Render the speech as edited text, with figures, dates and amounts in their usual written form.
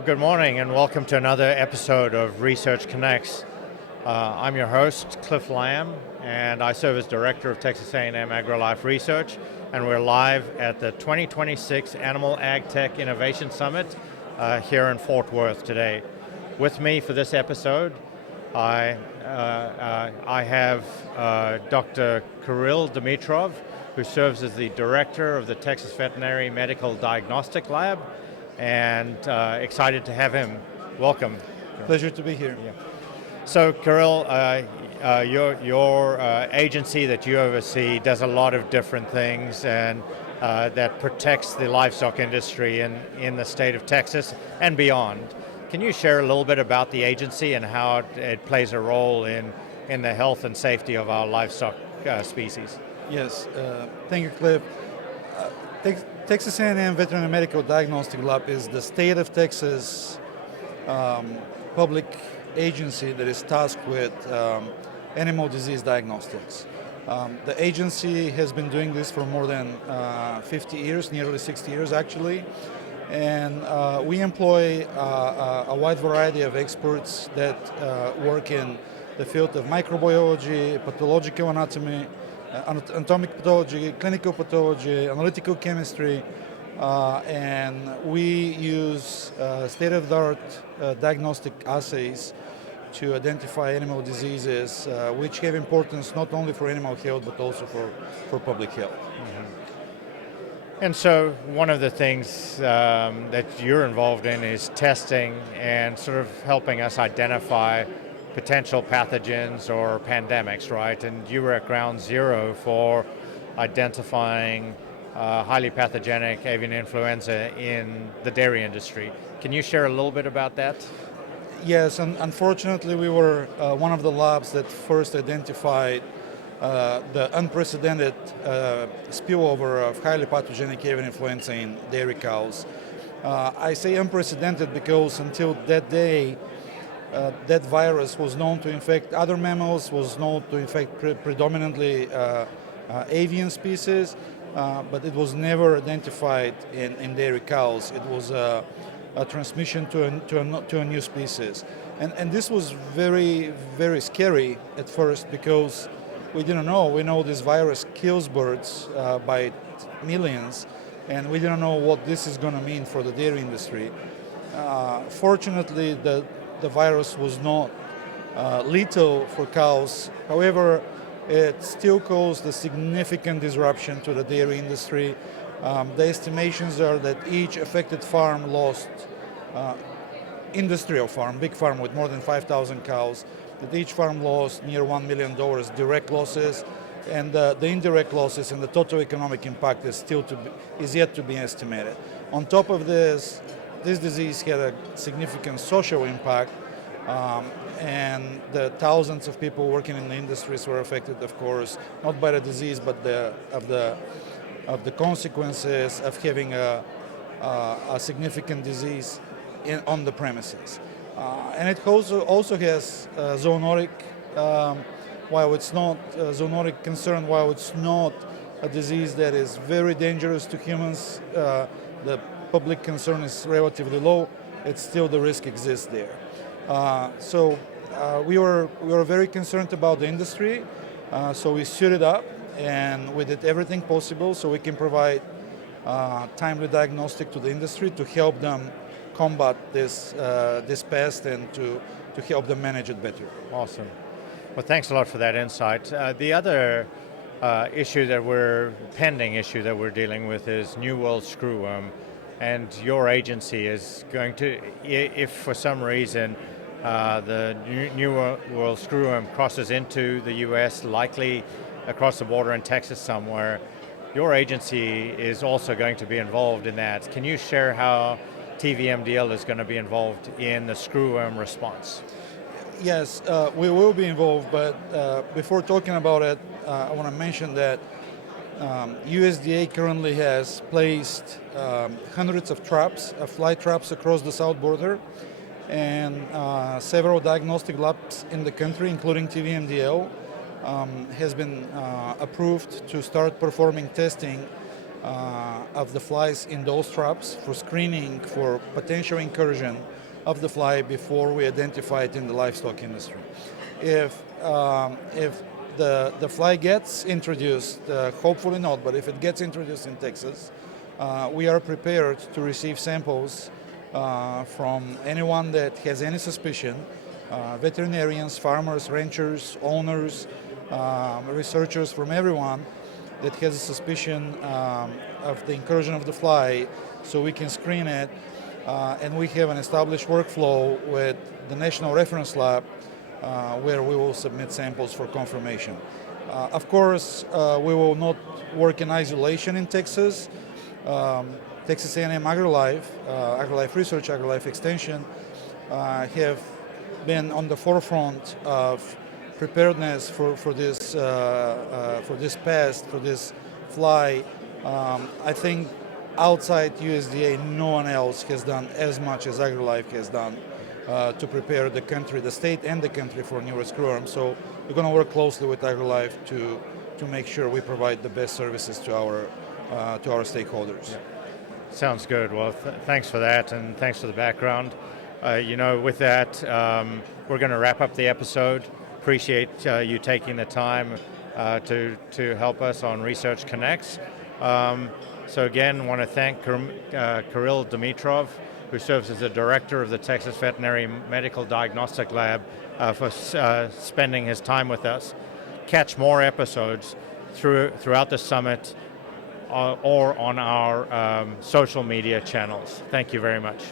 Well, good morning and welcome to another episode of Research Connects. I'm your host, Cliff Lamb, and I serve as Director of Texas A&M AgriLife Research, and we're live at the 2026 Animal Ag Tech Innovation Summit here in Fort Worth today. With me for this episode, I have Dr. Kiril Dimitrov, who serves as the Director of the Texas Veterinary Medical Diagnostic Lab, and excited to have him. Welcome. Pleasure to be here. Yeah. So, Kiril, your agency that you oversee does a lot of different things, and that protects the livestock industry in the state of Texas and beyond. Can you share a little bit about the agency and how it plays a role in the health and safety of our livestock species? Yes, thank you, Cliff. Texas A&M Veterinary Medical Diagnostic Lab is the state of Texas public agency that is tasked with animal disease diagnostics. The agency has been doing this for more than 50 years, nearly 60 years actually, and we employ a wide variety of experts that work in the field of microbiology, pathological anatomy, anatomic pathology, clinical pathology, analytical chemistry, and we use state-of-the-art diagnostic assays to identify animal diseases, which have importance not only for animal health but also for public health. Mm-hmm. And so one of the things that you're involved in is testing and sort of helping us identify potential pathogens or pandemics, right? And you were at ground zero for identifying highly pathogenic avian influenza in the dairy industry. Can you share a little bit about that? Yes, and unfortunately we were one of the labs that first identified the unprecedented spillover of highly pathogenic avian influenza in dairy cows. I say unprecedented because until that day, that virus was known to infect other mammals, was known to infect predominantly avian species, but it was never identified in dairy cows. It was a transmission to a new species. And this was very, very scary at first because we didn't know. We know this virus kills birds by millions, and we didn't know what this is going to mean for the dairy industry. Fortunately, the virus was not lethal for cows. However, it still caused a significant disruption to the dairy industry. The estimations are that each affected farm lost, industrial farm, big farm with more than 5,000 cows, that each farm lost near $1 million direct losses, and the indirect losses and the total economic impact is yet to be estimated. On top of this disease had a significant social impact, and the thousands of people working in the industries were affected, of course, not by the disease, but of the consequences of having a significant disease on the premises. And it also has zoonotic, while it's not a zoonotic concern, while it's not a disease that is very dangerous to humans, the public concern is relatively low, it's still the risk exists there. So we were very concerned about the industry, so we suited up and we did everything possible so we can provide timely diagnostic to the industry to help them combat this pest and to help them manage it better. Awesome. Well, thanks a lot for that insight. The other pending issue that we're dealing with is New World screwworm, and your agency is going to, if for some reason the New World screwworm crosses into the U.S., likely across the border in Texas somewhere, your agency is also going to be involved in that. Can you share how TVMDL is going to be involved in the screwworm response? Yes, we will be involved, but before talking about it, I want to mention that USDA currently has placed hundreds of traps, fly traps across the south border, and several diagnostic labs in the country, including TVMDL, has been approved to start performing testing of the flies in those traps for screening for potential incursion of the fly before we identify it in the livestock industry. If the fly gets introduced, hopefully not, but if it gets introduced in Texas, we are prepared to receive samples from anyone that has any suspicion, veterinarians, farmers, ranchers, owners, researchers, from everyone that has a suspicion of the incursion of the fly, so we can screen it. And we have an established workflow with the National Reference Lab where we will submit samples for confirmation. Of course, we will not work in isolation in Texas. Texas A&M AgriLife, AgriLife Research, AgriLife Extension have been on the forefront of preparedness for this pest, for this fly. I think outside USDA, no one else has done as much as AgriLife has done to prepare the country, the state and the country for newer screwworm. So we're going to work closely with AgriLife to make sure we provide the best services to our stakeholders. Yeah. Sounds good. Well, thanks for that, and thanks for the background. With that, we're going to wrap up the episode. Appreciate you taking the time to help us on Research Connects. So again, want to thank Kiril Dimitrov, who serves as the director of the Texas Veterinary Medical Diagnostic Lab, for spending his time with us. Catch more episodes throughout the summit or on our social media channels. Thank you very much.